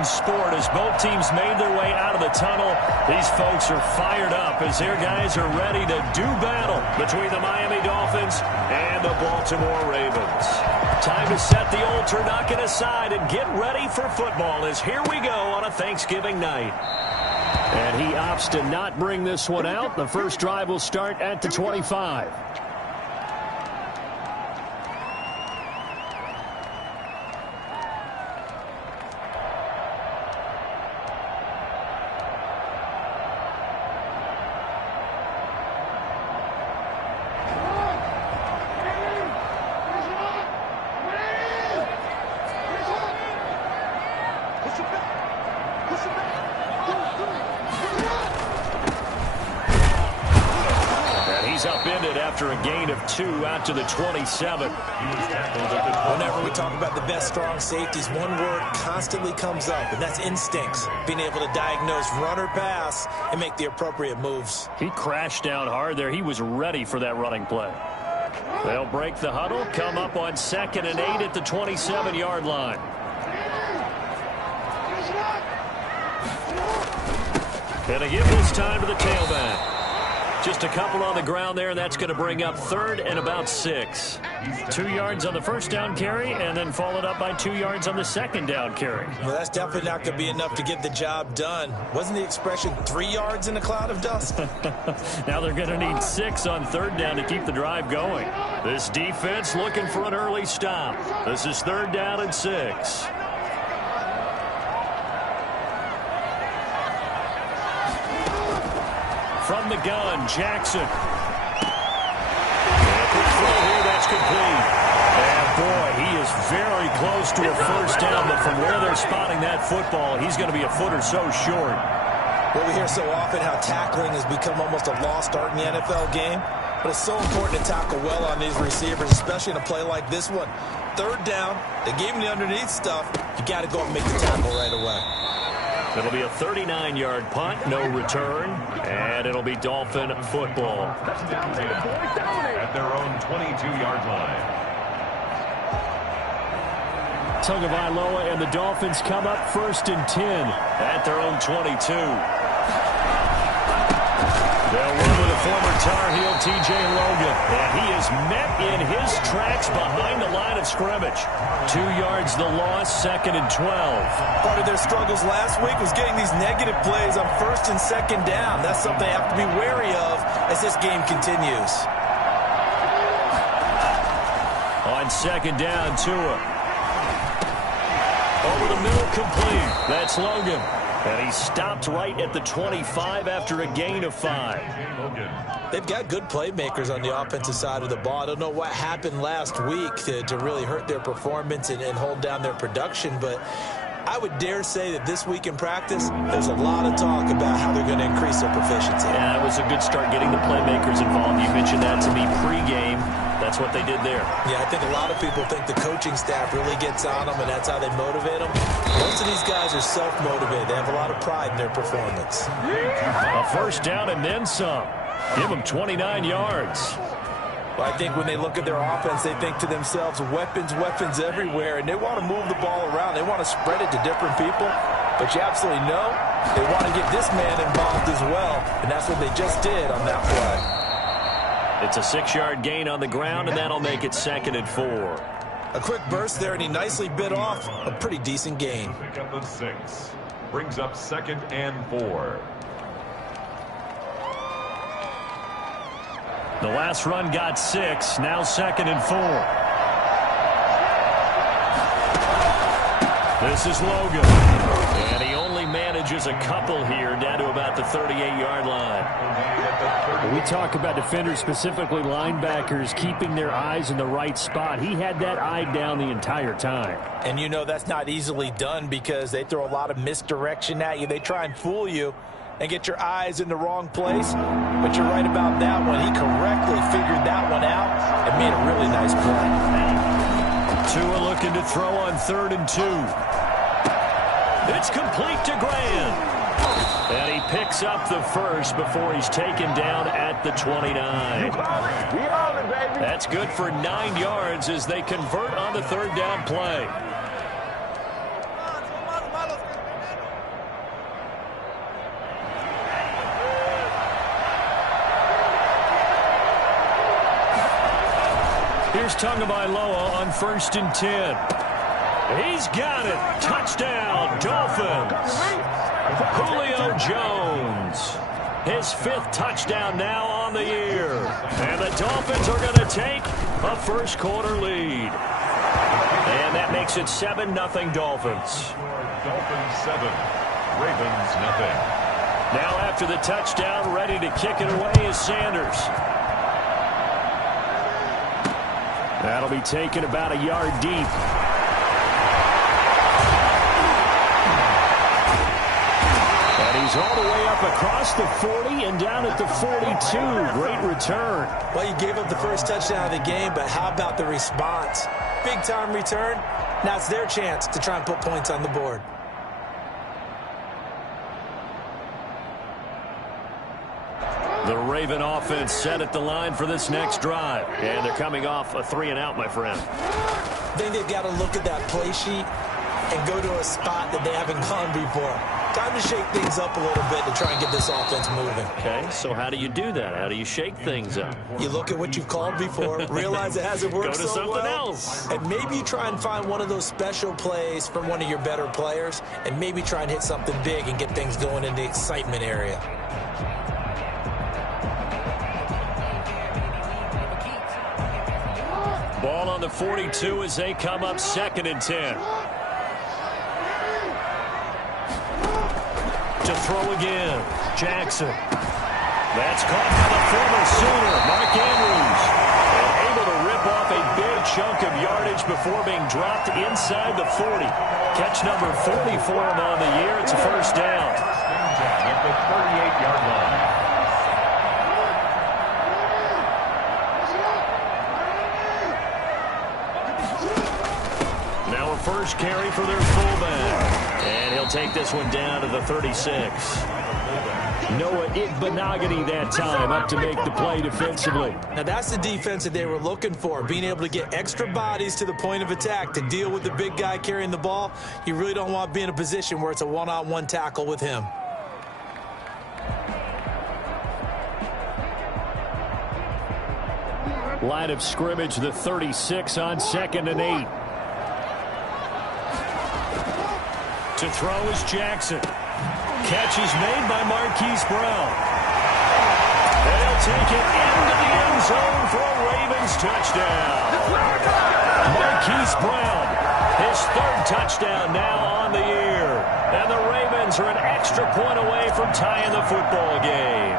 in sport as both teams made their way out of the tunnel. These folks are fired up as their guys are ready to do battle between the Miami Dolphins and the Baltimore Ravens. Time to set the old turducken aside and get ready for football as here we go on a Thanksgiving night. And he opts to not bring this one out. The first drive will start at the 25. Upended after a gain of 2 out to the 27. Whenever we talk about the best strong safeties, one word constantly comes up, and that's instincts. Being able to diagnose run or pass and make the appropriate moves. He crashed down hard there. He was ready for that running play. They'll break the huddle, come up on 2nd and 8 at the 27-yard line. And they give this time to the tailback. Just a couple on the ground there, and that's going to bring up 3rd and about 6. 2 yards on the first down carry, and then followed up by 2 yards on the second down carry. Well, that's definitely not going to be enough to get the job done. Wasn't the expression 3 yards in a cloud of dust? Now they're going to need 6 on 3rd down to keep the drive going. This defense looking for an early stop. This is 3rd down and 6. From the gun, Jackson. And the throw here, that's complete. And boy, he is very close to a first down, but from where they're spotting that football, he's going to be a foot or so short. Well, we hear so often how tackling has become almost a lost art in the NFL game, but it's so important to tackle well on these receivers, especially in a play like this one. 3rd down, they gave him the underneath stuff. You got to go and make the tackle right away. It'll be a 39-yard punt, no return, and it'll be Dolphin football. At their own 22-yard line. Tagovailoa and the Dolphins come up 1st and 10 at their own 22. They'll run with a former Tar Heel, T.J. Logan, and he is met in his tracks behind the line of scrimmage. 2 yards the loss, 2nd and 12. Part of their struggles last week was getting these negative plays on 1st and 2nd down. That's something they have to be wary of as this game continues. On 2nd down, Tua. Over the middle, complete. That's Logan. And he stopped right at the 25 after a gain of 5. They've got good playmakers on the offensive side of the ball. I don't know what happened last week to really hurt their performance and hold down their production, but I would dare say that this week in practice, there's a lot of talk about how they're going to increase their proficiency. Yeah, it was a good start getting the playmakers involved. You mentioned that to me pregame. That's what they did there. Yeah, I think a lot of people think the coaching staff really gets on them, and that's how they motivate them. Most of these guys are self-motivated. They have a lot of pride in their performance. A first down and then some. Give them 29 yards. Well, I think when they look at their offense, they think to themselves, weapons, weapons everywhere, and they want to move the ball around. They want to spread it to different people. But you absolutely know they want to get this man involved as well, and that's what they just did on that play. It's a 6-yard gain on the ground, and that'll make it 2nd and 4. A quick burst there, and he nicely bit off a pretty decent gain. Pick up the 6. Brings up 2nd and 4. The last run got 6. Now 2nd and 4. This is Logan. And he only manages a couple here, down to about the 38-yard line. When we talk about defenders, specifically linebackers, keeping their eyes in the right spot, he had that eye down the entire time. And you know that's not easily done because they throw a lot of misdirection at you. They try and fool you and get your eyes in the wrong place. But you're right about that one. He correctly figured that one out and made a really nice play. Tua looking to throw on 3rd and 2. It's complete to Graham. And he picks up the first before he's taken down at the 29. That's good for 9 yards as they convert on the 3rd down play. Here's Tagovailoa on 1st and 10. He's got it. Touchdown, Dolphins. Julio Jones. His 5th touchdown now on the year. And the Dolphins are going to take a first-quarter lead. And that makes it 7-0 Dolphins. Dolphins 7, Ravens nothing. Now after the touchdown, ready to kick it away is Sanders. That'll be taken about a yard deep. And he's all the way up across the 40 and down at the 42. Great return. Well, you gave up the first touchdown of the game, but how about the response? Big-time return. Now it's their chance to try and put points on the board. The Raven offense set at the line for this next drive. And they're coming off a 3-and-out, my friend. I think they've got to look at that play sheet and go to a spot that they haven't gone before. Time to shake things up a little bit to try and get this offense moving. Okay, so how do you do that? How do you shake things up? You look at what you've called before, realize it hasn't worked Go to so something well, else. and maybe you try and find one of those special plays from one of your better players, and maybe try and hit something big and get things going in the excitement area. Ball on the 42 as they come up 2nd and 10. To throw again, Jackson. That's caught by the former Sooner, Mark Andrews. And able to rip off a big chunk of yardage before being dropped inside the 40. Catch number 40 for him on the year. It's a first down. At the 38-yard line. Now a first carry for their fullback. And he'll take this one down to the 36. Noah Igbenogany that time up to make the play defensively. Now that's the defense that they were looking for, being able to get extra bodies to the point of attack to deal with the big guy carrying the ball. You really don't want to be in a position where it's a one-on-one tackle with him. Line of scrimmage, the 36 on 2nd and 8. To throw is Jackson. Catch is made by Marquise Brown. And he'll take it into the end zone for a Ravens touchdown. Marquise Brown, his 3rd touchdown now on the year. And the Ravens are an extra point away from tying the football game.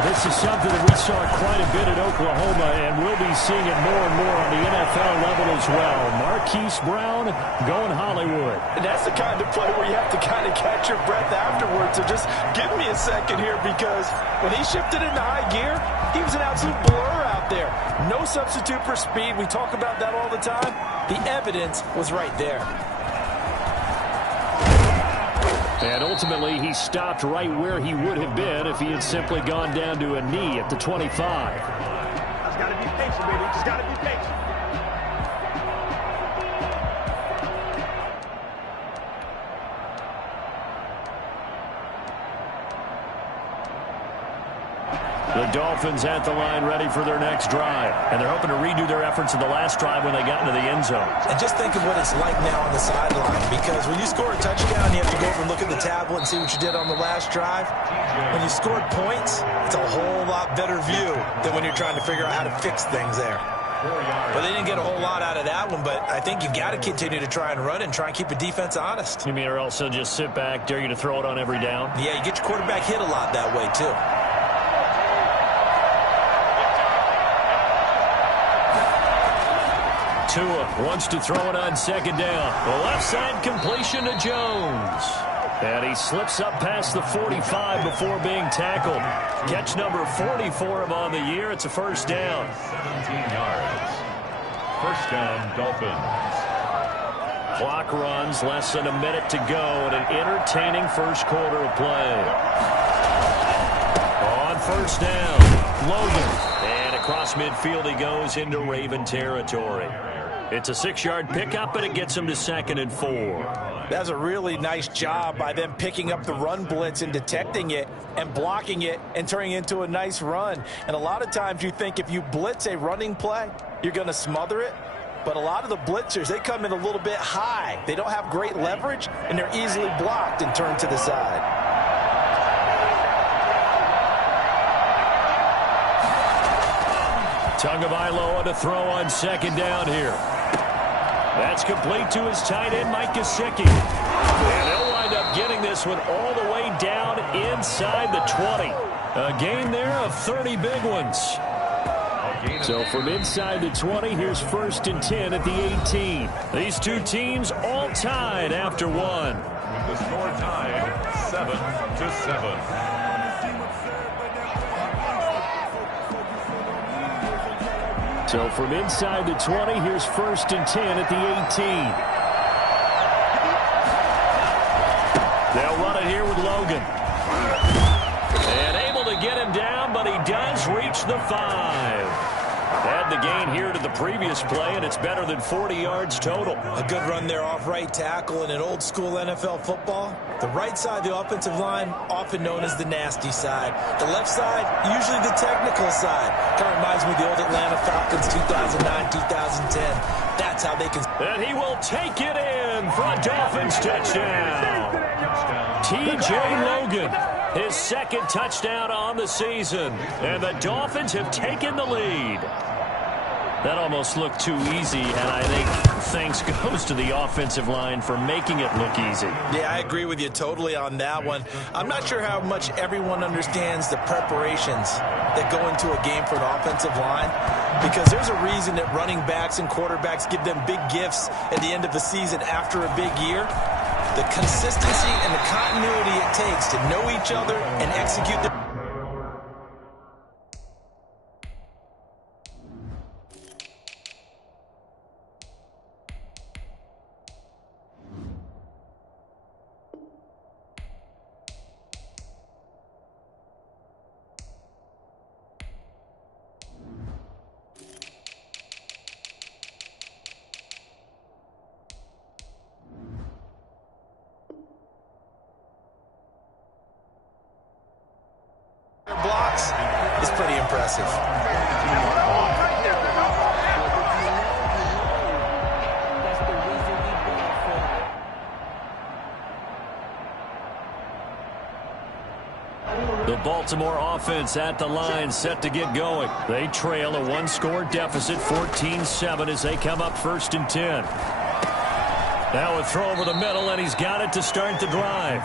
This is something that we saw quite a bit at Oklahoma, and we'll be seeing it more and more on the NFL level as well. Marquise Brown going Hollywood. And that's the kind of play where you have to kind of catch your breath afterwards. So just give me a second here, because when he shifted into high gear, he was an absolute blur out there. No substitute for speed. We talk about that all the time. The evidence was right there. And ultimately, he stopped right where he would have been if he had simply gone down to a knee at the 25. Just got to be patient, baby. Just got to be patient. The Dolphins at the line ready for their next drive. And they're hoping to redo their efforts in the last drive when they got into the end zone. And just think of what it's like now on the sideline, because when you score a touchdown, you have to go over and look at the tablet and see what you did on the last drive. When you scored points, it's a whole lot better view than when you're trying to figure out how to fix things there. But they didn't get a whole lot out of that one, but I think you've got to continue to try and run and try and keep the defense honest. You mean, or else they'll just sit back, dare you to throw it on every down? Yeah, you get your quarterback hit a lot that way, too. Tua wants to throw it on 2nd down. The left side completion to Jones. And he slips up past the 45 before being tackled. Catch number 40 for him on the year. It's a first down. 17 yards. First down, Dolphins. Clock runs, less than a minute to go, and an entertaining first quarter of play. On first down, Logan. And across midfield he goes into Raven territory. It's a 6-yard pickup, and it gets him to 2nd and 4. That's a really nice job by them picking up the run blitz and detecting it and blocking it and turning it into a nice run. And a lot of times you think if you blitz a running play, you're going to smother it. But a lot of the blitzers, they come in a little bit high. They don't have great leverage, and they're easily blocked and turned to the side. Tagovailoa to throw on second down here. That's complete to his tight end, Mike Gesicki. And they'll wind up getting this one all the way down inside the 20. A gain there of 30 big ones. So from inside the 20, here's 1st and 10 at the 18. These two teams all tied after one. With the score tied 7-7. So from inside the 20, here's 1st and 10 at the 18. They'll run it here with Logan. And able to get him down, but he does reach the 5. Add the gain here to the previous play, and it's better than 40 yards total. A good run there off right tackle in an old-school NFL football. The right side of the offensive line, often known as the nasty side. The left side, usually the technical side. Kind of reminds me of the old Atlanta Falcons 2009, 2010. That's how they can... And he will take it in for a Dolphins touchdown. T.J. Logan, his second touchdown on the season. And the Dolphins have taken the lead. That almost looked too easy, and I think thanks goes to the offensive line for making it look easy. Yeah, I agree with you totally on that one. I'm not sure how much everyone understands the preparations that go into a game for an offensive line, because there's a reason that running backs and quarterbacks give them big gifts at the end of the season after a big year. The consistency and the continuity it takes to know each other and execute the... blocks is pretty impressive. The Baltimore offense at the line, set to get going. They trail a one-score deficit, 14-7, as they come up 1st and 10. Now a throw over the middle, and he's got it to start the drive.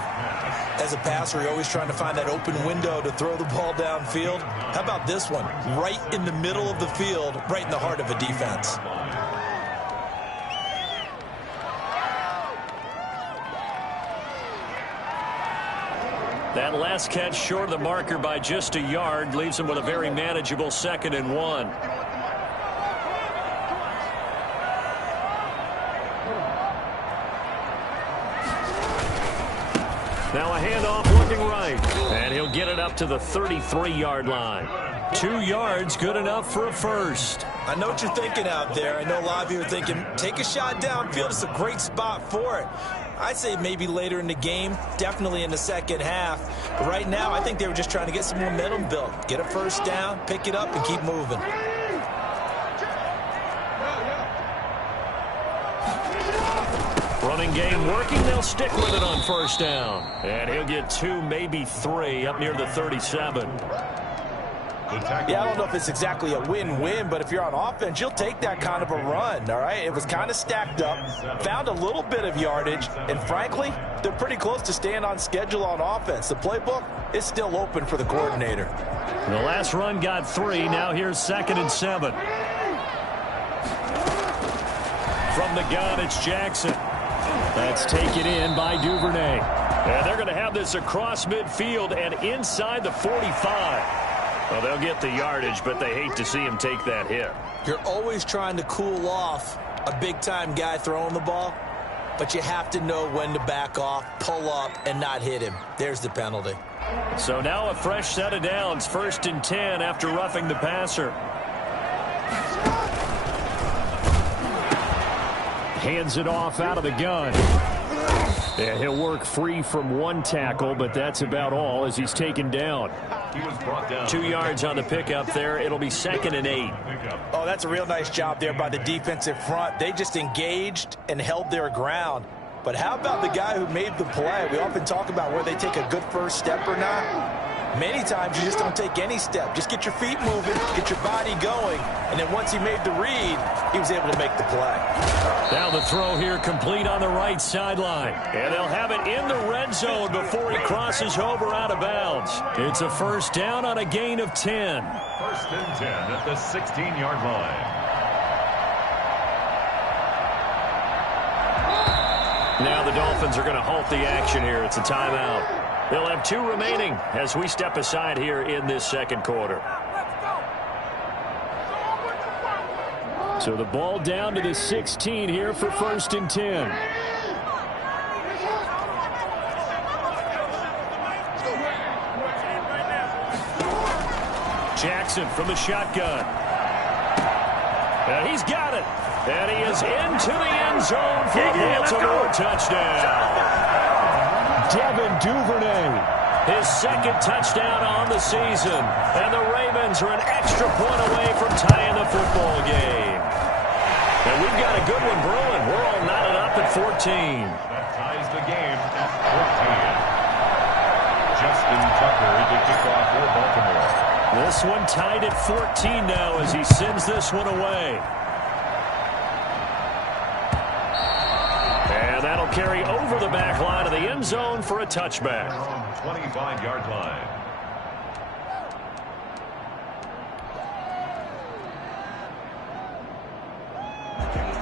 As a passer, you're always trying to find that open window to throw the ball downfield. How about this one? Right in the middle of the field, right in the heart of a defense. That last catch short of the marker by just a yard leaves him with a very manageable 2nd and 1. Now a handoff looking right, and he'll get it up to the 33-yard line. 2 yards, good enough for a first. I know what you're thinking out there. I know a lot of you are thinking, take a shot downfield. It's a great spot for it. I'd say maybe later in the game, definitely in the second half. But right now, I think they were just trying to get some momentum built. Get a first down, pick it up, and keep moving. Running game working. They'll stick with it on 1st down. And he'll get 2, maybe 3, up near the 37. Yeah, I don't know if it's exactly a win-win, but if you're on offense, you'll take that kind of a run, all right? It was kind of stacked up, found a little bit of yardage, and frankly, they're pretty close to staying on schedule on offense. The playbook is still open for the coordinator. The last run got 3. Now here's 2nd and 7. From the gun, it's Jackson. That's taken in by Duvernay. And they're going to have this across midfield and inside the 45. Well, they'll get the yardage, but they hate to see him take that hit. You're always trying to cool off a big-time guy throwing the ball, but you have to know when to back off, pull up, and not hit him. There's the penalty. So now a fresh set of downs, 1st and 10 after roughing the passer. Hands it off out of the gun. Yeah, he'll work free from one tackle, but that's about all as he's taken down. He was brought down. 2 yards on the pickup there. It'll be 2nd and 8. Oh, that's a real nice job there by the defensive front. They just engaged and held their ground. But how about the guy who made the play? We often talk about where they take a good first step or not. Many times you just don't take any step. Just get your feet moving, get your body going, and then once he made the read, he was able to make the play. Now the throw here complete on the right sideline. And they'll have it in the red zone before he crosses over out of bounds. It's a first down on a gain of 10. 1st and 10 at the 16-yard line. Now the Dolphins are going to halt the action here. It's a timeout. They'll have 2 remaining as we step aside here in this second quarter. So the ball down to the 16 here for 1st and 10. Jackson from the shotgun. And he's got it. And he is into the end zone for a Baltimore touchdown. Devin Duvernay. His 2nd touchdown on the season. And the Ravens are an extra point away from tying the football game. And we've got a good one brewing. We're all knotted up at 14. That ties the game at 14. Justin Tucker to kick off for Baltimore. This one tied at 14 now as he sends this one away. And that'll carry over the back line of the end zone for a touchback. 25-yard line.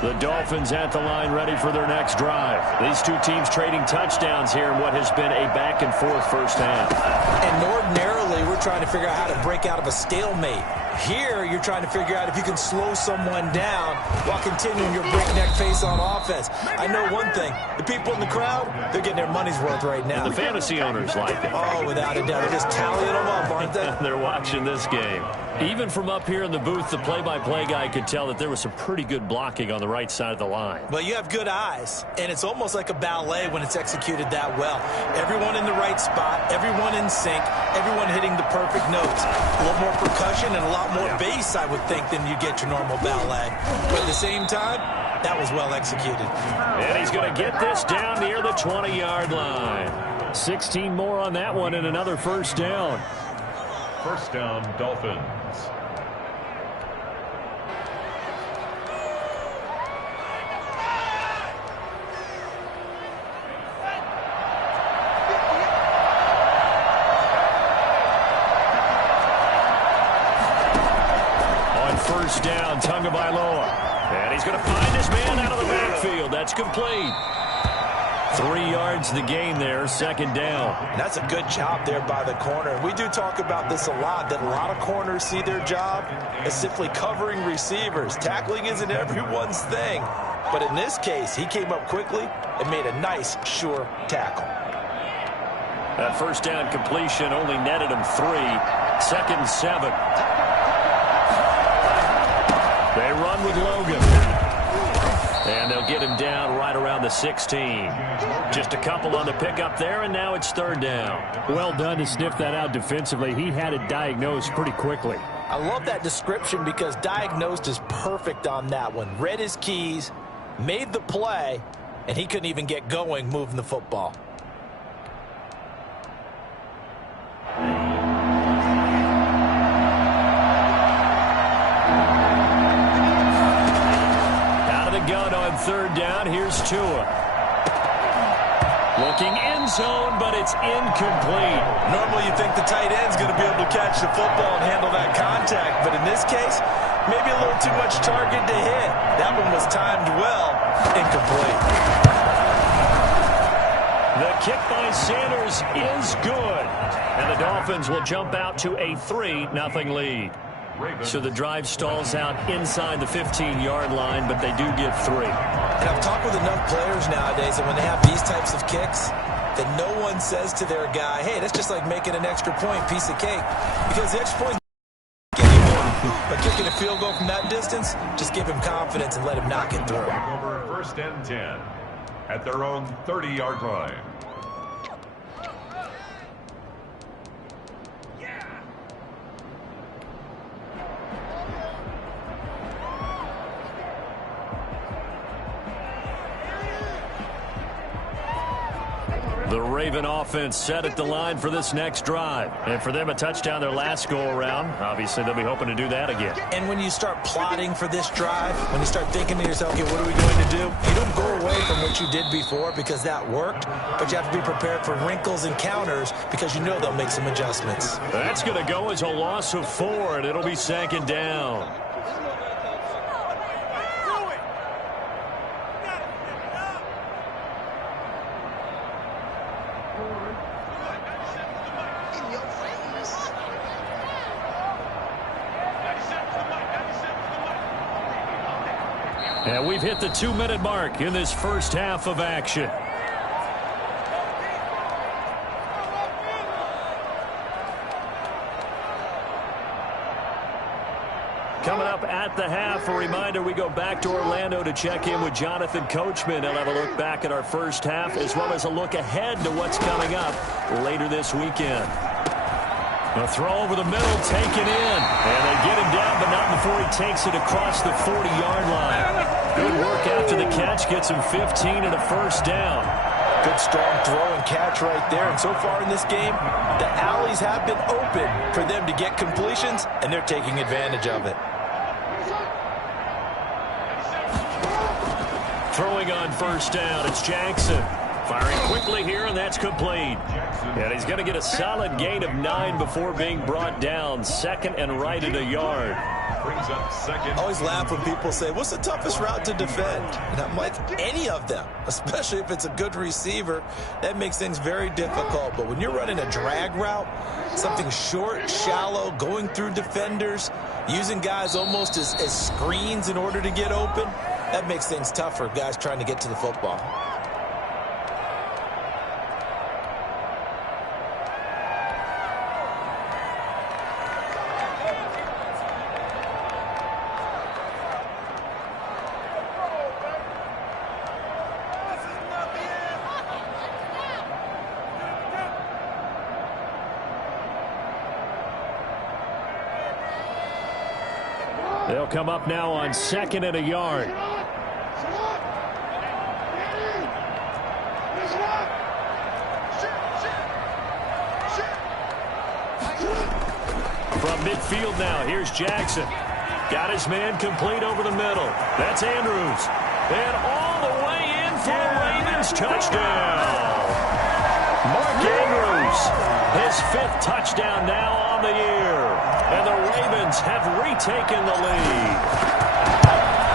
The Dolphins at the line ready for their next drive. These 2 teams trading touchdowns here in what has been a back-and-forth first half. And ordinarily, we're trying to figure out how to break out of a stalemate. Here, you're trying to figure out if you can slow someone down while continuing your breakneck pace on offense. I know one thing. The people in the crowd, they're getting their money's worth right now. And the fantasy owners like it. Oh, without a doubt. They're just tallying them up, aren't they? They're watching this game. Even from up here in the booth, the play-by-play guy could tell that there was some pretty good blocking on the right side of the line. Well, you have good eyes, and it's almost like a ballet when it's executed that well. Everyone in the right spot, everyone in sync, everyone hitting the perfect notes. A little more percussion and a lot more bass, I would think, than you get your normal ballet. But at the same time, that was well executed. And he's going to get this down near the 20-yard line. 16 more on that one and another first down. First down, Dolphins. On first down, Tagovailoa. And he's going to find his man out of the backfield. That's complete. 3 yards the gain there, 2nd down. That's a good job there by the corner. We do talk about this a lot, that a lot of corners see their job as simply covering receivers. Tackling isn't everyone's thing. But in this case, he came up quickly and made a nice, sure tackle. That first down completion only netted him 3. 2nd and 7. They run with Logan. And they'll get him down right around the 16. Just a couple on the pickup there, and now it's 3rd down. Well done to sniff that out defensively. He had it diagnosed pretty quickly. I love that description because diagnosed is perfect on that one. Read his keys, made the play, and he couldn't even get going moving the football. Gun on 3rd down. Here's Tua. Looking end zone, but it's incomplete. Normally you think the tight end's going to be able to catch the football and handle that contact, but in this case, maybe a little too much target to hit. That one was timed well. Incomplete. The kick by Sanders is good. And the Dolphins will jump out to a 3-0 lead. So the drive stalls out inside the 15-yard line, but they do get 3. And I've talked with enough players nowadays that when they have these types of kicks, that no one says to their guy, hey, that's just like making an extra point, piece of cake. Because the extra point anymore. But kicking a field goal from that distance, just give him confidence and let him knock it through. Over 1st and 10. at their own 30-yard line. The Raven offense set at the line for this next drive. And for them, a touchdown their last go-around. Obviously, they'll be hoping to do that again. And when you start plotting for this drive, when you start thinking to yourself, okay, what are we going to do? You don't go away from what you did before because that worked, but you have to be prepared for wrinkles and counters because you know they'll make some adjustments. That's going to go as a loss of 4, and it'll be second down. And we've hit the 2-minute mark in this first half of action. Coming up at the half, a reminder, we go back to Orlando to check in with Jonathan Coachman. He'll have a look back at our first half as well as a look ahead to what's coming up later this weekend. A throw over the middle, taken in. And they get him down, but not before he takes it across the 40-yard line. Good work after the catch, gets him 15 and a first down. Good strong throw and catch right there. And so far in this game, the alleys have been open for them to get completions, and they're taking advantage of it. Throwing on first down, it's Jackson. Firing quickly here, and that's complete. And he's going to get a solid gain of 9 before being brought down. Second and right at a yard. Brings up second. I always laugh when people say, what's the toughest route to defend? And I'm like, any of them, especially if it's a good receiver. That makes things very difficult. But when you're running a drag route, something short, shallow, going through defenders, using guys almost as screens in order to get open, that makes things tough for guys trying to get to the football. They'll come up now on second and a yard. From midfield now, here's Jackson. Got his man complete over the middle. That's Andrews. And all the way in for a Ravens touchdown. Mark Andrews, his 5th touchdown now on the year. And the Ravens have retaken the lead.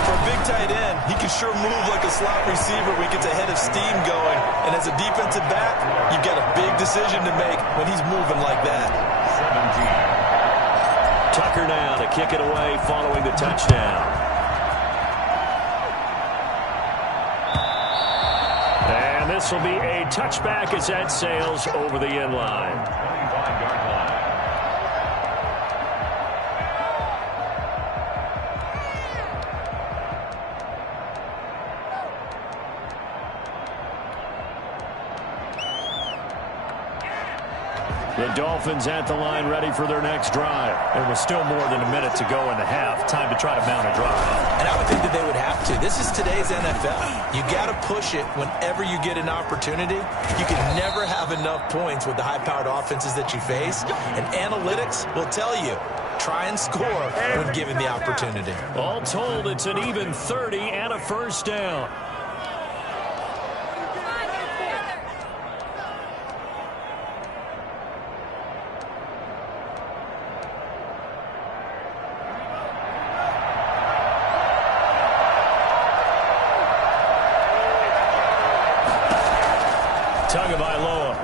For a big tight end, he can sure move like a slot receiver when he gets a head of steam going. And as a defensive back, you've got a big decision to make when he's moving like that. 17. Tucker now to kick it away following the touchdown. And this will be a touchback as that sails over the end line. 25-yard line. The Dolphins at the line ready for their next drive. There was still more than a minute to go in the half. Time to try to mount a drive. And I would think that they would have to. This is today's NFL. You got to push it whenever you get an opportunity. You can never have enough points with the high-powered offenses that you face. And analytics will tell you, try and score when given the opportunity. All told, it's an even 30 and a first down.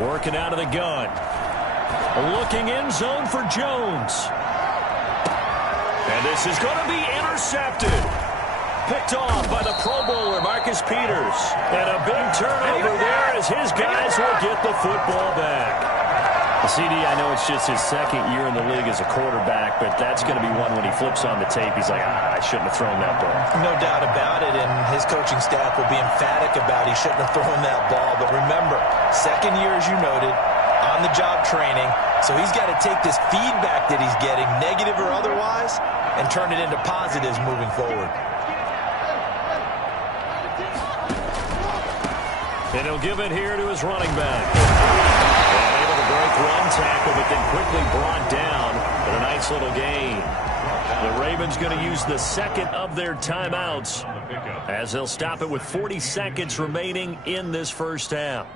Working out of the gun. Looking end zone for Jones. And this is going to be intercepted. Picked off by the Pro Bowler, Marcus Peters. And a big turnover there as his guys will get the football back. CD, I know it's just his second year in the league as a quarterback, but that's going to be one when he flips on the tape. He's like, I shouldn't have thrown that ball. No doubt about it, and his coaching staff will be emphatic about he shouldn't have thrown that ball. But remember, second year, as you noted, on-the-job training, so he's got to take this feedback that he's getting, negative or otherwise, and turn it into positives moving forward. And he'll give it here to his running back. And able to break one tackle, but then quickly brought down with a nice little gain. The Ravens going to use the second of their timeouts as they'll stop it with 40 seconds remaining in this first half.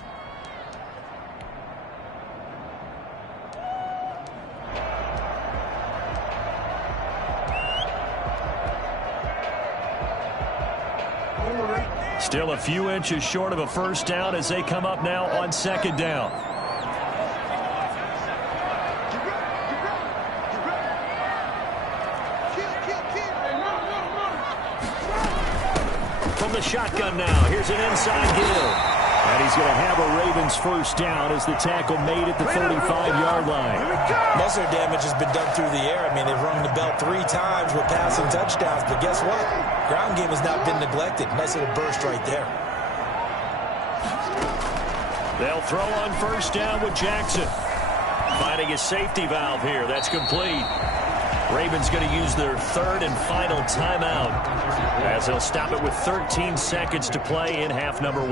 Still a few inches short of a first down as they come up now on second down. From the shotgun now, here's an inside give. And he's going to have a Ravens first down as the tackle made at the 35-yard line. Most of their damage has been done through the air. I mean, they've rung the bell 3 times with passing touchdowns, but guess what? Ground game has not been neglected. Nice little burst right there. They'll throw on first down with Jackson. Finding a safety valve here. That's complete. Ravens going to use their third and final timeout as they'll stop it with 13 seconds to play in half number 1.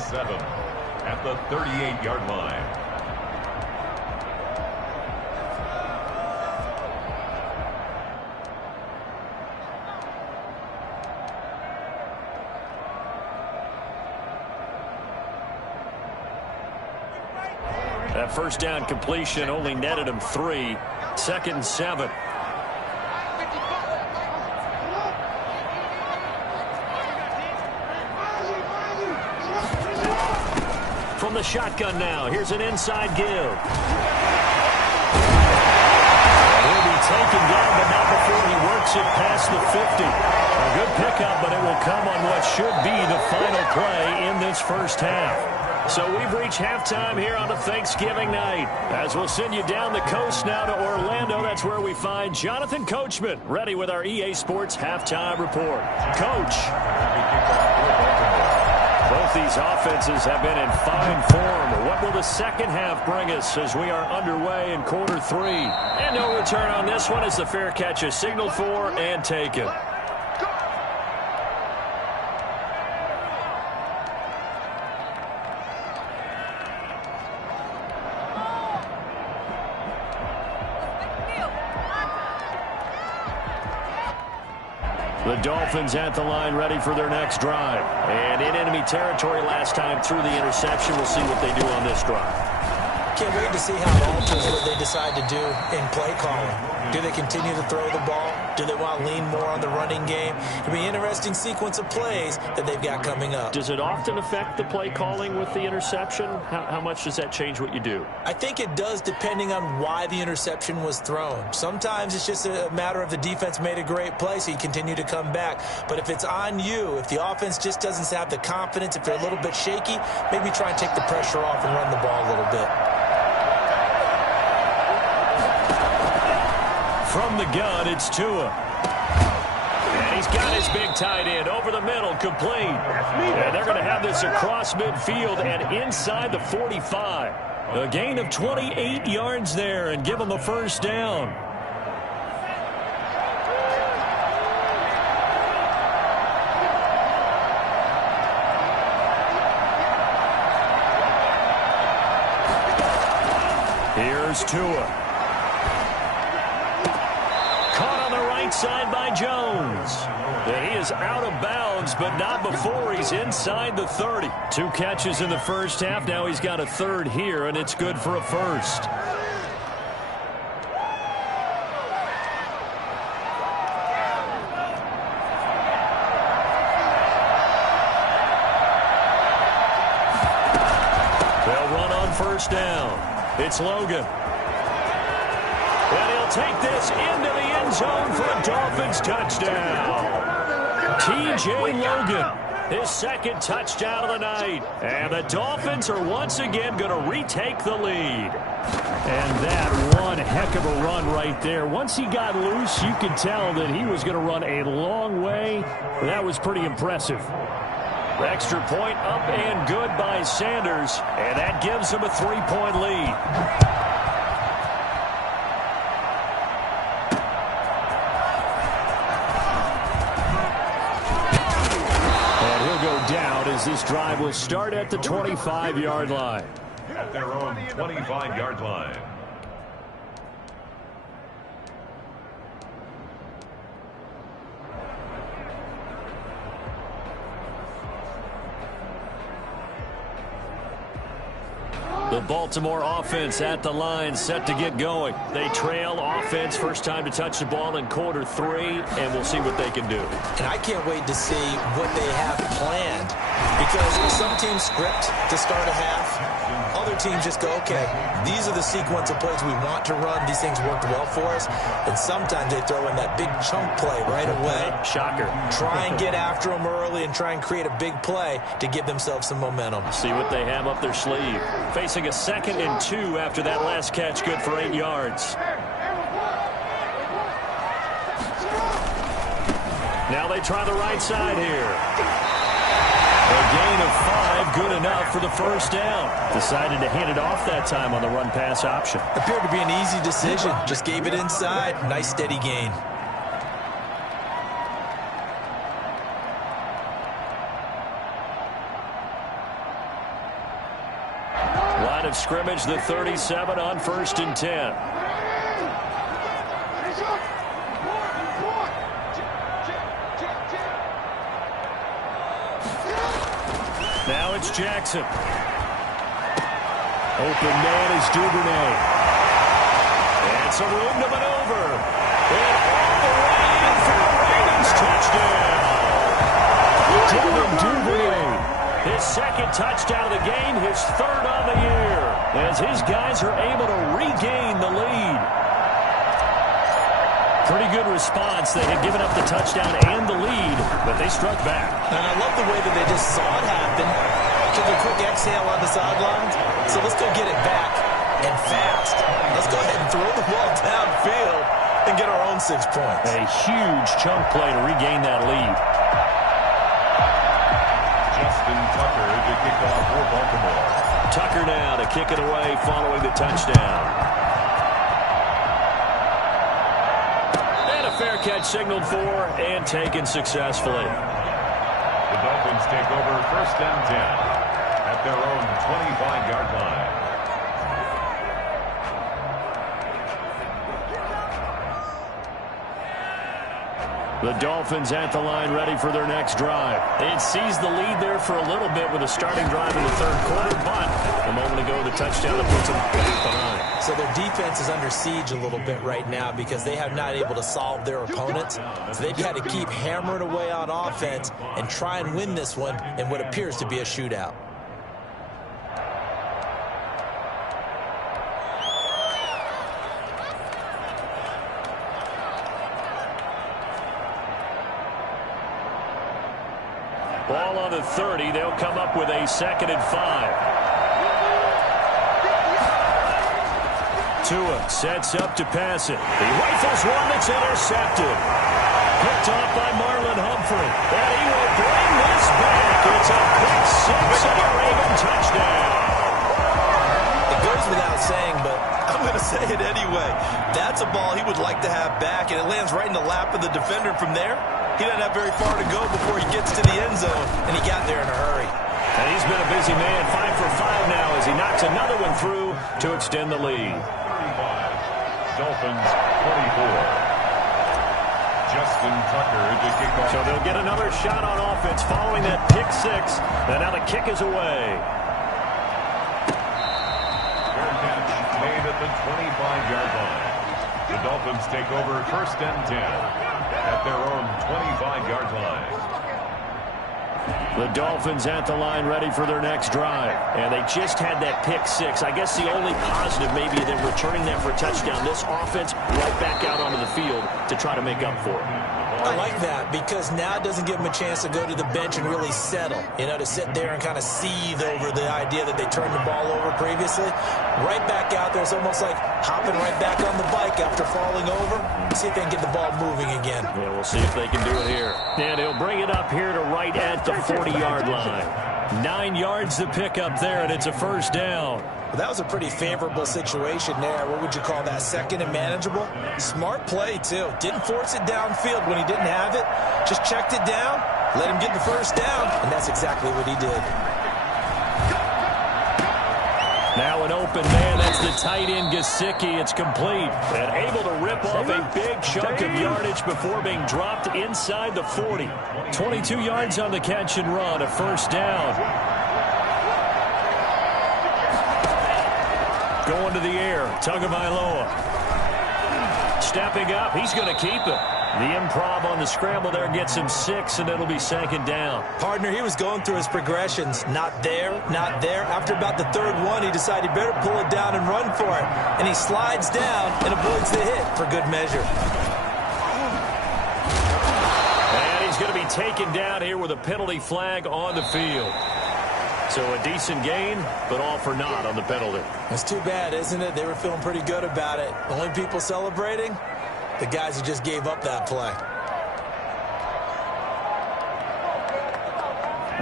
7 at the 38-yard line. That first down completion only netted him 3. Second and 7. From the shotgun now, here's an inside give. He'll be taken down, but not before he works it past the 50. A good pickup, but it will come on what should be the final play in this first half. So we've reached halftime here on a Thanksgiving night. As we'll send you down the coast now to Orlando, that's where we find Jonathan Coachman, ready with our EA Sports Halftime Report. Coach. Both these offenses have been in fine form. What will the second half bring us as we are underway in quarter 3? And no return on this one as the fair catch is signaled for and taken. The Dolphins at the line ready for their next drive. And in enemy territory last time through the interception. We'll see what they do on this drive. Can't wait to see how it alters what they decide to do in play calling. Do they continue to throw the ball? Do they want to lean more on the running game? It'll be an interesting sequence of plays that they've got coming up. Does it often affect the play calling with the interception? How much does that change what you do? I think it does depending on why the interception was thrown. Sometimes it's just a matter of the defense made a great play, so you continue to come back. But if it's on you, if the offense just doesn't have the confidence, if they're a little bit shaky, maybe try and take the pressure off and run the ball a little bit. From the gun, it's Tua. And he's got his big tight end over the middle, complete. And they're going to have this across midfield and inside the 45. A gain of 28 yards there and give them a first down. Here's Tua. Side by Jones. And he is out of bounds, but not before he's inside the 30. 2 catches in the first half. Now he's got a third here, and it's good for a first. They'll run on first down. It's Logan. And he'll take this into the end zone for a Dolphins touchdown. T.J. Logan his second touchdown of the night. And the Dolphins are once again going to retake the lead. And that one heck of a run right there. Once he got loose, you could tell that he was going to run a long way. That was pretty impressive. Extra point up and good by Sanders. And that gives him a 3-point lead. Down as this drive will start at the 25-yard line. At their own 25-yard line. The Baltimore offense at the line, set to get going. They trail offense, first time to touch the ball in quarter 3, and we'll see what they can do. And I can't wait to see what they have planned, because some teams script to start a half. Other teams just go, okay, these are the sequence of plays we want to run. These things worked well for us. And sometimes they throw in that big chunk play right away. Shocker. Try and get after them early and try and create a big play to give themselves some momentum. See what they have up their sleeve. Facing a 2nd and 2 after that last catch, good for 8 yards. Now they try the right side here. A gain of 5, good enough for the first down. Decided to hand it off that time on the run-pass option. Appeared to be an easy decision. Just gave it inside. Nice steady gain. Line of scrimmage, the 37 on 1st and 10. Now it's Jackson. Open man is Duvernay. And some room to maneuver. And all the way in for the Ravens touchdown. Jordan Duvernay. His 2nd touchdown of the game, his 3rd on the year. As his guys are able to regain the lead. Pretty good response. They had given up the touchdown and the lead, but they struck back. And I love the way that they just saw it happen. Took a quick exhale on the sidelines. So let's go get it back and fast. Let's go ahead and throw the ball downfield and get our own 6 points. A huge chunk play to regain that lead. Justin Tucker to kick off for Baltimore. Tucker now to kick it away following the touchdown. And a fair catch signaled for and taken successfully. The Dolphins take over 1st and 10 at their own 25-yard line. The Dolphins at the line, ready for their next drive. They had seized the lead there for a little bit with a starting drive in the 3rd quarter, but a moment ago the touchdown that puts them behind. So their defense is under siege a little bit right now because they have not able to solve their opponents. So they've got to keep hammering away on offense and try and win this one in what appears to be a shootout. Ball on the 30. They'll come up with a 2nd and 5. Tua sets up to pass it. He rifles one that's intercepted. Picked off by Marlon Humphrey. And he will bring this back. It's a pick 6 and a Raven touchdown. It goes without saying, but I'm going to say it anyway. That's a ball he would like to have back, and it lands right in the lap of the defender from there. He doesn't have very far to go before he gets to the end zone, and he got there in a hurry. And he's been a busy man, 5 for 5 now as he knocks another one through to extend the lead. 35, Dolphins 24. Justin Tucker to kick off. So they'll get another shot on offense following that pick 6, and now the kick is away. Fair catch made at the 25-yard line. The Dolphins take over 1st and 10 at their own 25-yard line. The Dolphins at the line ready for their next drive. And they just had that pick 6. I guess the only positive maybe them returning that for a touchdown. This offense right back out onto the field to try to make up for it. The I like that because now it doesn't give them a chance to go to the bench and really settle, to sit there and kind of seethe over the idea that they turned the ball over previously. Right back out there. It's almost like hopping right back on the bike after falling over. See if they can get the ball moving again. Yeah, we'll see if they can do it here. And he'll bring it up here to right at the 40-yard line. 9 yards to pick up there, and it's a first down. Well, that was a pretty favorable situation there. What would you call that? Second and manageable? Smart play, too. Didn't force it downfield when he didn't have it. Just checked it down, let him get the first down, and that's exactly what he did. Now an open man. That's the tight end, Gesicki. It's complete. And able to rip off a big chunk of yardage before being dropped inside the 40. 22 yards on the catch and run. A first down. Going to the air. Tagovailoa. Stepping up. He's going to keep it. The improv on the scramble there gets him 6, and it'll be second down. Partner, he was going through his progressions. Not there, not there. After about the third one, he decided he better pull it down and run for it. And he slides down and avoids the hit for good measure. And he's going to be taken down here with a penalty flag on the field. So a decent gain, but all for naught on the penalty. It's too bad, isn't it? They were feeling pretty good about it. The only people celebrating, the guys who just gave up that play.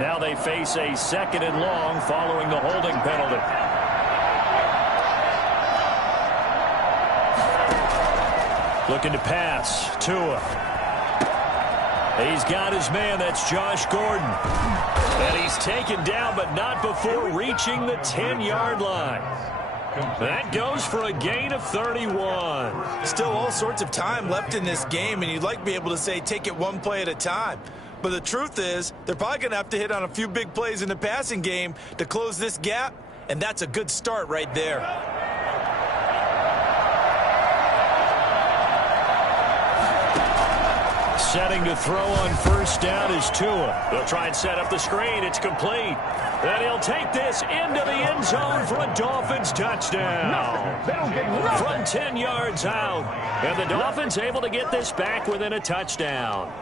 Now they face a second and long following the holding penalty. Looking to pass. Tua. He's got his man. That's Josh Gordon. And he's taken down, but not before reaching the 10-yard line. That goes for a gain of 31. Still all sorts of time left in this game, and you'd like to be able to say take it one play at a time. But the truth is, they're probably going to have to hit on a few big plays in the passing game to close this gap, and that's a good start right there. Setting to throw on first down is Tua. They'll try and set up the screen. It's complete. And he'll take this into the end zone for a Dolphins touchdown. From 10 yards out. And the Dolphins able to get this back within a touchdown.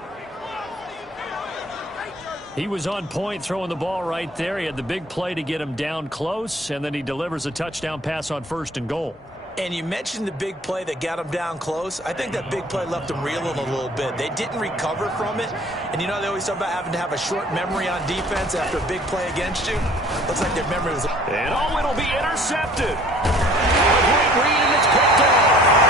He was on point throwing the ball right there. He had the big play to get him down close, and then he delivers a touchdown pass on first and goal. And you mentioned the big play that got him down close. I think that big play left him reeling a little bit. They didn't recover from it. And they always talk about having to have a short memory on defense after a big play against you. Looks like their memory was... And it'll be intercepted. A great read, and it's picked up.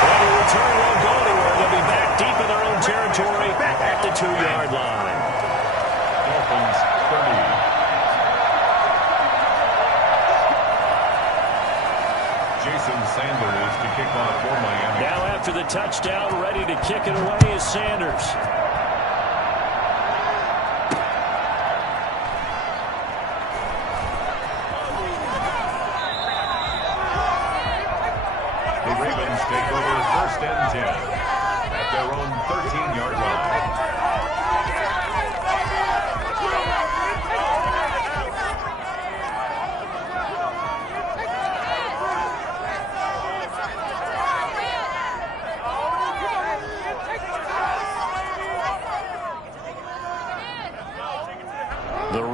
And the return won't go anywhere. They'll be back deep in their own territory at the 2-yard line. Dolphins 30. Sanders to kick off for Miami. Now after the touchdown, ready to kick it away is Sanders. The Ravens take over first and 10 at their own 13-yard line.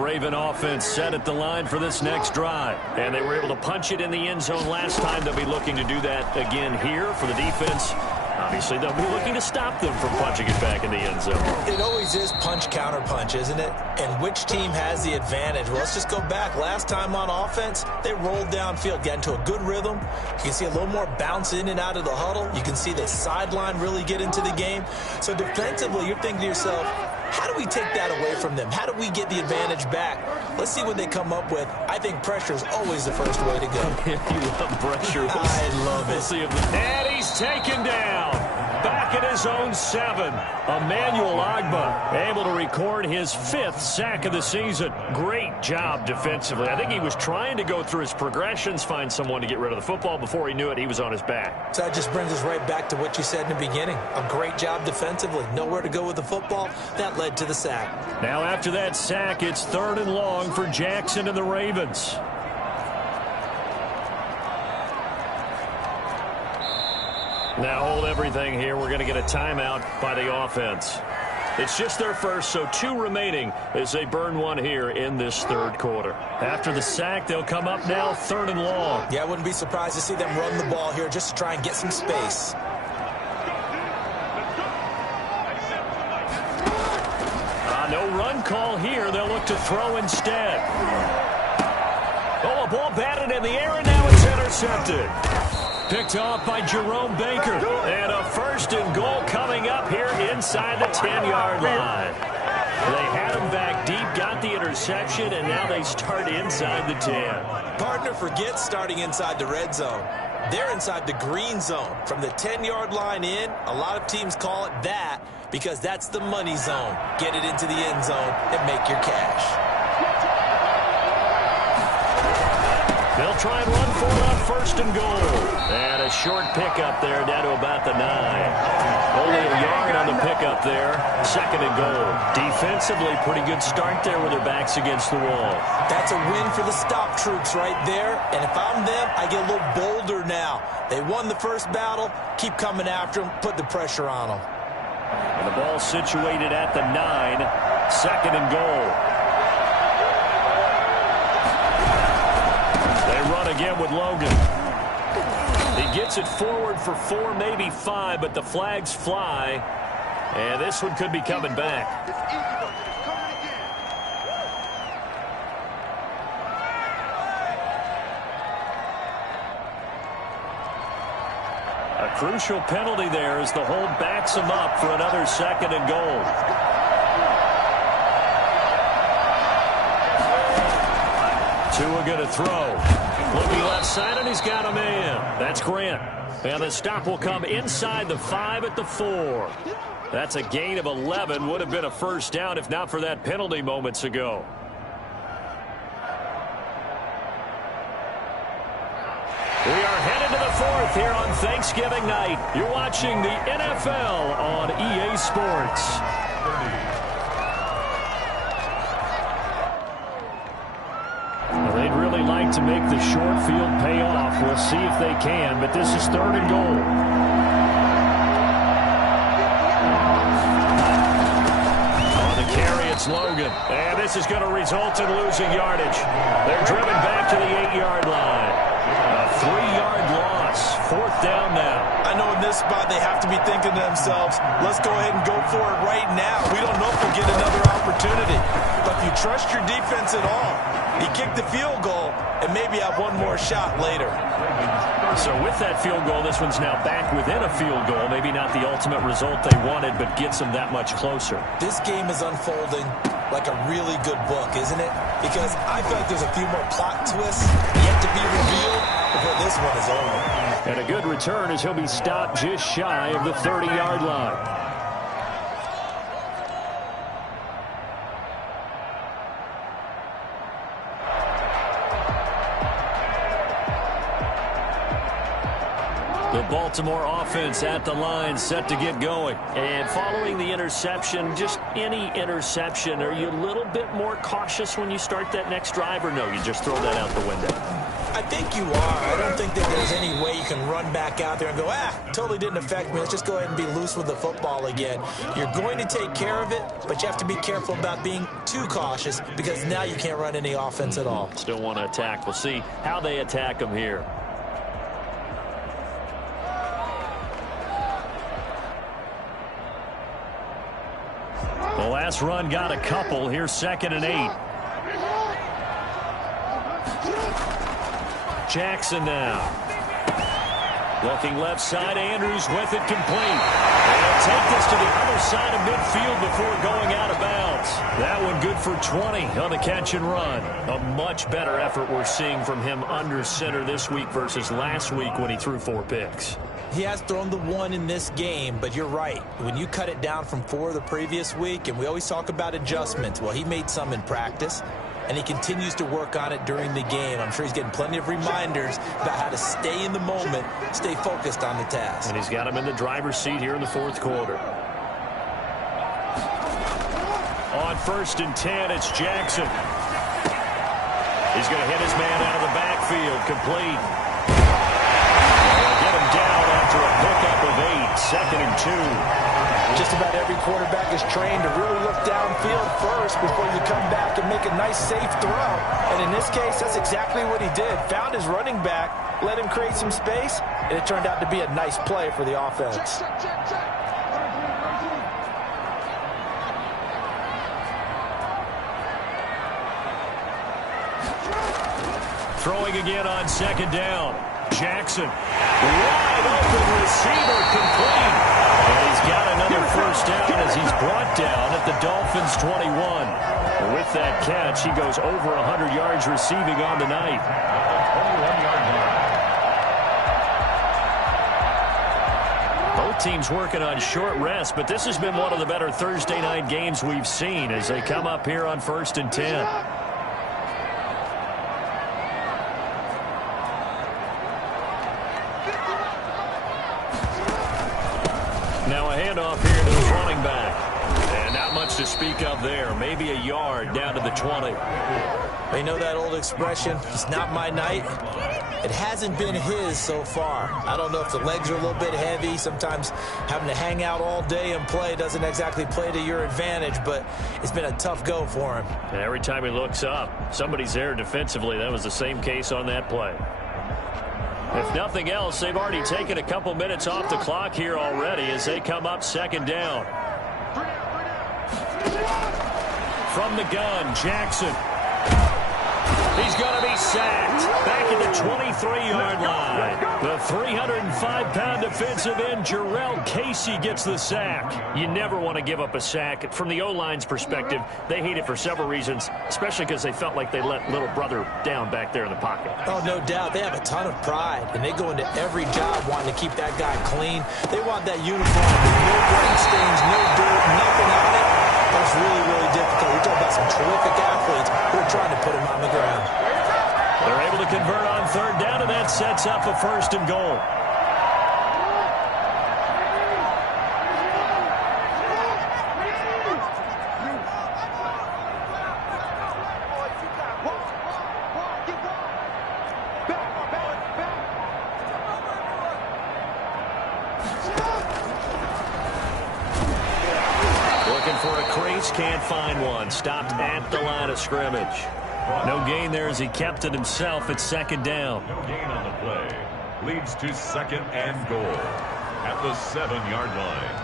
Raven offense set at the line for this next drive. And they were able to punch it in the end zone last time. They'll be looking to do that again here for the defense. Obviously, they'll be looking to stop them from punching it back in the end zone. It always is punch-counter-punch, isn't it? And which team has the advantage? Well, let's just go back. Last time on offense, they rolled downfield, got into a good rhythm. You can see a little more bounce in and out of the huddle. You can see the sideline really get into the game. So defensively, you're thinking to yourself, how do we take that away from them? How do we get the advantage back? Let's see what they come up with. I think pressure is always the first way to go. You love pressure. I love it. We'll see if and he's taken down. Back at his own 7. Emmanuel Ogbah able to record his 5th sack of the season. Great job defensively. I think he was trying to go through his progressions, find someone to get rid of the football. Before he knew it, he was on his back. So that just brings us right back to what you said in the beginning. A great job defensively. Nowhere to go with the football. That led to the sack. Now after that sack, it's 3rd and long for Jackson and the Ravens. Now hold everything here. We're going to get a timeout by the offense. It's just their first, so 2 remaining as they burn one here in this third quarter. After the sack, they'll come up now 3rd and long. Yeah, I wouldn't be surprised to see them run the ball here just to try and get some space. No run call here. They'll look to throw instead. Oh, a ball batted in the air, and now it's intercepted. Picked off by Jerome Baker. And a 1st and goal coming up here inside the 10-yard line. They had him back deep, got the interception, and now they start inside the 10. Partner, forget starting inside the red zone. They're inside the green zone. From the 10-yard line in, a lot of teams call it that because that's the money zone. Get it into the end zone and make your cash. They'll try and run for it on 1st and goal. And a short pickup there down to about the 9. Only a yard on the pickup there. 2nd and goal. Defensively, pretty good start there with their backs against the wall. That's a win for the stop troops right there. And if I'm them, I get a little bolder now. They won the first battle. Keep coming after them. Put the pressure on them. And the ball situated at the 9. 2nd and goal. They run again with Logan. He gets it forward for 4, maybe 5, but the flags fly. And this one could be coming back. A crucial penalty there as the hold backs him up for another 2nd and goal. Tua going to throw. Looking left side, and he's got a man. That's Grant. And the stop will come inside the 5 at the 4. That's a gain of 11. Would have been a 1st down if not for that penalty moments ago. We are headed to the 4th here on Thanksgiving night. You're watching the NFL on EA Sports. They'd really like to make the short field pay off. We'll see if they can, but this is 3rd and goal. On the carry, it's Logan. And this is going to result in losing yardage. They're driven back to the 8-yard line. A 3-yard loss. 4th down now. I know in this spot they have to be thinking to themselves, let's go ahead and go for it right now. We don't know if we'll get another opportunity. But if you trust your defense at all, you kick the field goal and maybe have one more shot later. So with that field goal, this one's now back within a field goal. Maybe not the ultimate result they wanted, but gets them that much closer. This game is unfolding like a really good book, isn't it? Because I feel like there's a few more plot twists yet to be revealed before this one is over. And a good return as he'll be stopped just shy of the 30-yard line. The Baltimore offense at the line, set to get going. And following the interception, just any interception, are you a little bit more cautious when you start that next drive, or no, you just throw that out the window? I think you are. I don't think that there's any way you can run back out there and go, totally didn't affect me. Let's just go ahead and be loose with the football again. You're going to take care of it, but you have to be careful about being too cautious because now you can't run any offense at all. Still want to attack. We'll see how they attack them here. The last run got a couple. Here's 2nd and 8. Jackson now. Looking left side, Andrews with it complete. And he'll take this to the other side of midfield before going out of bounds. That one good for 20 on the catch and run. A much better effort we're seeing from him under center this week versus last week when he threw 4 picks. He has thrown the 1 in this game, but you're right. When you cut it down from 4 the previous week, and we always talk about adjustments, well, he made some in practice, and he continues to work on it during the game. I'm sure he's getting plenty of reminders about how to stay in the moment, stay focused on the task. And he's got him in the driver's seat here in the 4th quarter. On 1st and 10, it's Jackson. He's going to hit his man out of the backfield, complete. They'll get him down after a pickup of 8, 2nd and 2. Just about every quarterback is trained to really look downfield first before you come back and make a nice, safe throw. And in this case, that's exactly what he did. Found his running back, let him create some space, and it turned out to be a nice play for the offense. Throwing again on second down. Jackson, wide open receiver, complete. And he's got another first down as he's brought down at the Dolphins' 21. And with that catch, he goes over 100 yards receiving on the night. 21-yard line. Both teams working on short rest, but this has been one of the better Thursday night games we've seen as they come up here on 1st and 10. Now a handoff here to the running back. And not much to speak of there. Maybe a yard down to the 20. You know that old expression, it's not my night? It hasn't been his so far. I don't know if the legs are a little bit heavy. Sometimes having to hang out all day and play doesn't exactly play to your advantage, but it's been a tough go for him. And every time he looks up, somebody's there defensively. That was the same case on that play. If nothing else, they've already taken a couple minutes off the clock here already as they come up second down. From the gun, Jackson. He's going to be sacked back at the 23-yard line. The 305-pound defensive end, Jarrell Casey, gets the sack. You never want to give up a sack. From the O-line's perspective, they hate it for several reasons, especially because they felt like they let little brother down back there in the pocket. Oh, no doubt. They have a ton of pride, and they go into every job wanting to keep that guy clean. They want that uniform with no brain stains, no dirt, nothing on it. That's really, really difficult. We're talking about some terrific athletes who are trying to put him on the ground. They're able to convert on third down, and that sets up a 1st and goal. Looking for a crease, can't find one. Stopped at the line of scrimmage. No gain there as he kept it himself at second down. No gain on the play. Leads to 2nd and goal at the 7-yard line.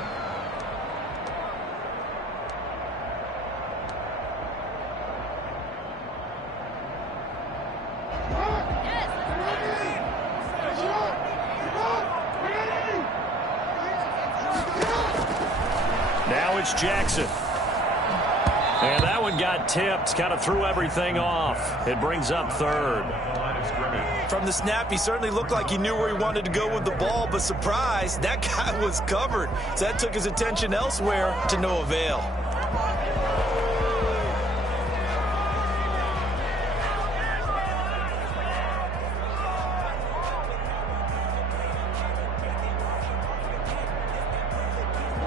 Now it's Jackson. And that one got tipped, kind of threw everything off. It brings up third. From the snap, he certainly looked like he knew where he wanted to go with the ball, but surprise, that guy was covered. So that took his attention elsewhere to no avail.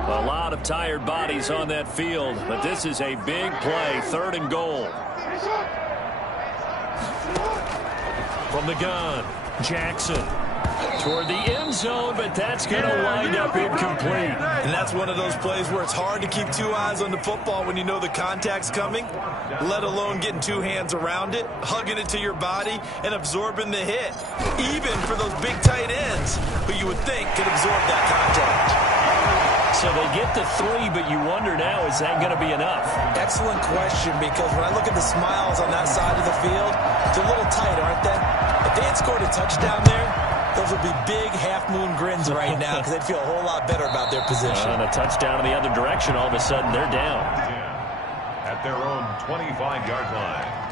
A lot of tired bodies on that field, but this is a big play, 3rd and goal. From the gun, Jackson toward the end zone, but that's going to wind up incomplete. And that's one of those plays where it's hard to keep two eyes on the football when you know the contact's coming, let alone getting two hands around it, hugging it to your body, and absorbing the hit, even for those big tight ends who you would think could absorb that contact. So they get the 3, but you wonder now, is that going to be enough? Excellent question, because when I look at the smiles on that side of the field, it's a little tight, aren't they? If they had scored a touchdown there, those would be big half-moon grins right now because they'd feel a whole lot better about their position. And a touchdown in the other direction, all of a sudden they're down. At their own 25-yard line.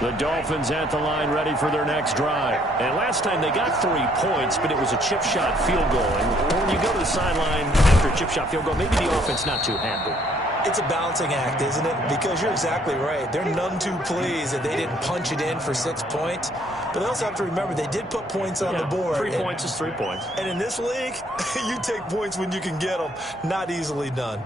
The Dolphins at the line ready for their next drive. And last time they got 3 points, but it was a chip shot field goal. And when you go to the sideline after a chip shot field goal, maybe the offense not too happy. It's a balancing act, isn't it? Because you're exactly right. They're none too pleased that they didn't punch it in for 6 points. But they also have to remember they did put points on the board. 3 points is 3 points. And in this league, you take points when you can get them. Not easily done.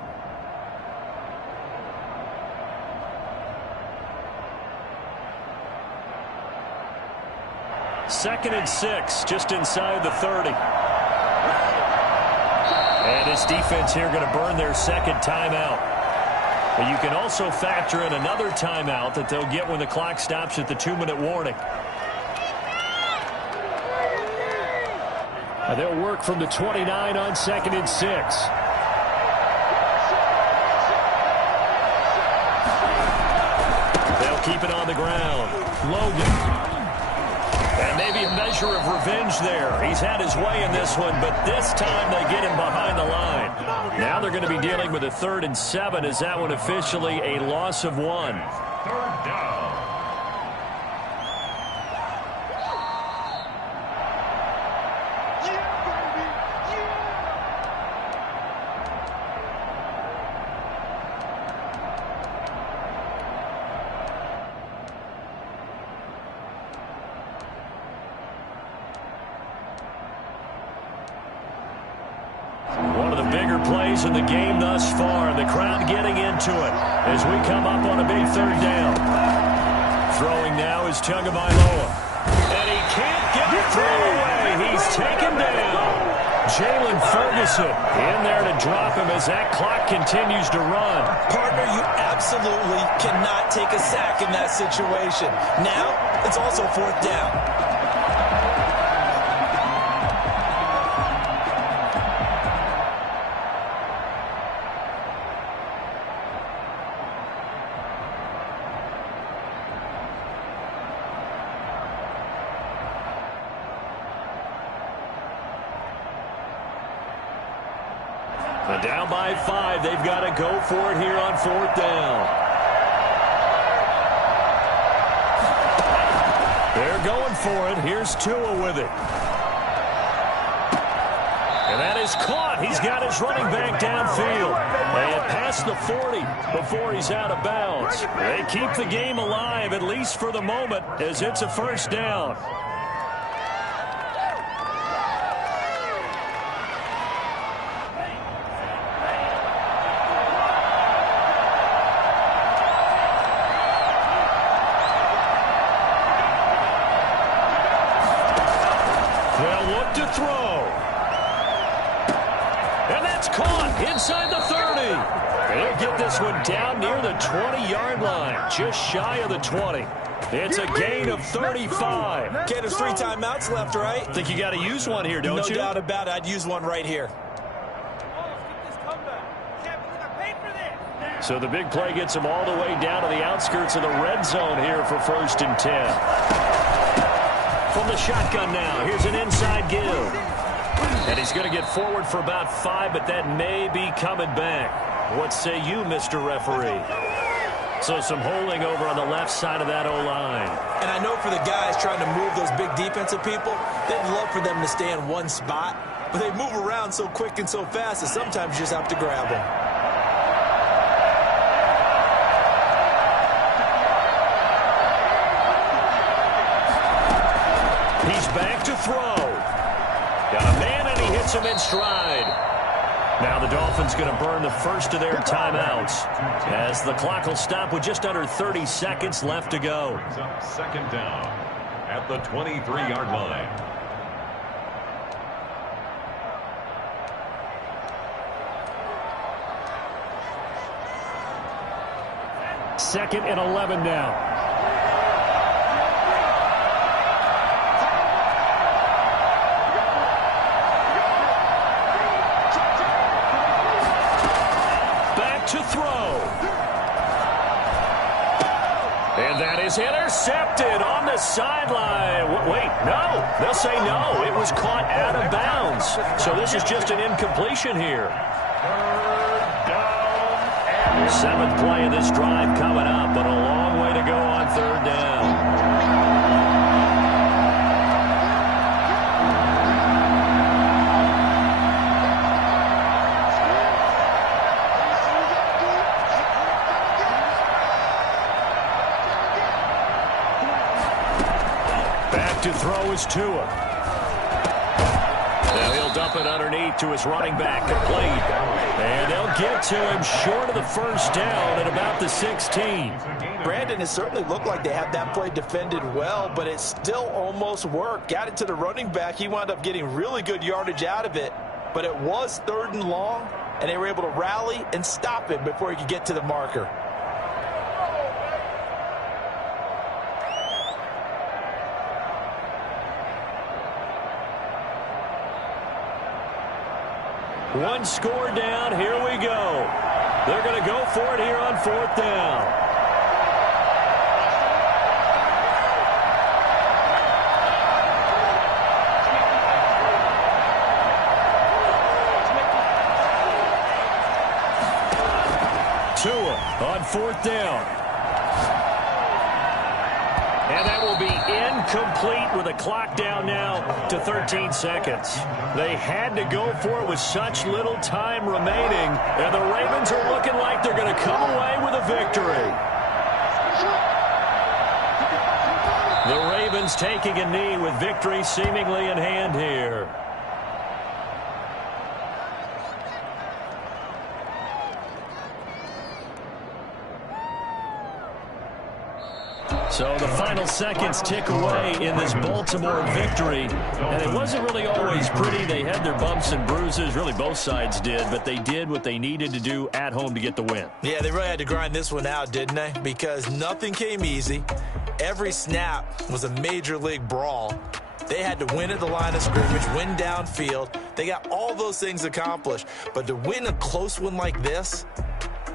Second and 6, just inside the 30. And this defense here going to burn their second timeout. But you can also factor in another timeout that they'll get when the clock stops at the 2-minute warning. And they'll work from the 29 on second and 6. They'll keep it on the ground. Logan. And maybe a measure of revenge there. He's had his way in this one, but this time they get him behind the line. Now they're going to be dealing with a 3rd and 7. Is that one officially a loss of 1? 3rd down. Plays in the game thus far, and the crowd getting into it as we come up on a big 3rd down. Throwing now is Tagovailoa, and he can't get the throw away. He's taken down. Jalen Ferguson in there to drop him as that clock continues to run. Partner, you absolutely cannot take a sack in that situation. Now, it's also 4th down. Down by 5. They've got to go for it here on 4th down. They're going for it. Here's Tua with it. And that is caught. He's got his running back downfield. And past the 40 before he's out of bounds. They keep the game alive, at least for the moment, as it's a 1st down. To throw. And that's caught inside the 30. They'll get this one down near the 20-yard line, just shy of the 20. It's a gain of 35. Okay, there's 3 timeouts left, right? I think you got to use one here, don't you? No doubt about it. I'd use one right here. So the big play gets him all the way down to the outskirts of the red zone here for 1st and 10. From the shotgun now, here's an inside give. And he's going to get forward for about 5, but that may be coming back. What say you, Mr. Referee? So some holding over on the left side of that O-line. And I know for the guys trying to move those big defensive people, they'd love for them to stay in one spot, but they move around so quick and so fast that sometimes you just have to grab them. He's back to throw. Got a man, and he hits him in stride. Now the Dolphins going to burn the first of their timeouts as the clock will stop with just under 30 seconds left to go. 2nd down at the 23-yard line. Second and 11 now. To throw. And that is intercepted on the sideline. Wait, no. They'll say no. It was caught out of bounds. So this is just an incompletion here. 7th play of this drive coming up, but a long way to go on 3rd down. Back to throw is Tua. And he'll dump it underneath to his running back, complete. And they'll get to him short of the first down at about the 16. Brandon, it certainly looked like they had that play defended well, but it still almost worked. Got it to the running back. He wound up getting really good yardage out of it, but it was 3rd and long, and they were able to rally and stop him before he could get to the marker. One score down. Here we go. They're going to go for it here on 4th down. Tua on 4th down. And that will be incomplete with the clock down now to 13 seconds. They had to go for it with such little time remaining, and the Ravens are looking like they're going to come away with a victory. The Ravens taking a knee with victory seemingly in hand here. So the final seconds tick away in this Baltimore victory. And it wasn't really always pretty. They had their bumps and bruises. Really, both sides did. But they did what they needed to do at home to get the win. Yeah, they really had to grind this one out, didn't they? Because nothing came easy. Every snap was a major league brawl. They had to win at the line of scrimmage, win downfield. They got all those things accomplished. But to win a close one like this,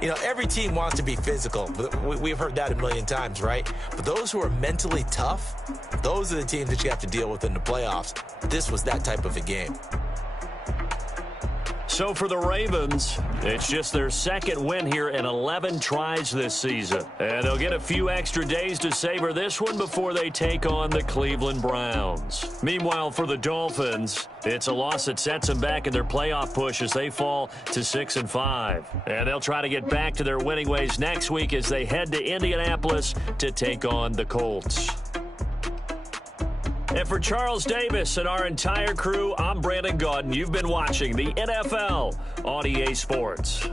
you know, every team wants to be physical. We've heard that a million times, right? But those who are mentally tough, those are the teams that you have to deal with in the playoffs. This was that type of a game. So for the Ravens, it's just their 2nd win here in 11 tries this season. And they'll get a few extra days to savor this one before they take on the Cleveland Browns. Meanwhile, for the Dolphins, it's a loss that sets them back in their playoff push as they fall to 6-5. And they'll try to get back to their winning ways next week as they head to Indianapolis to take on the Colts. And for Charles Davis and our entire crew, I'm Brandon Gaudin. You've been watching the NFL on EA Sports.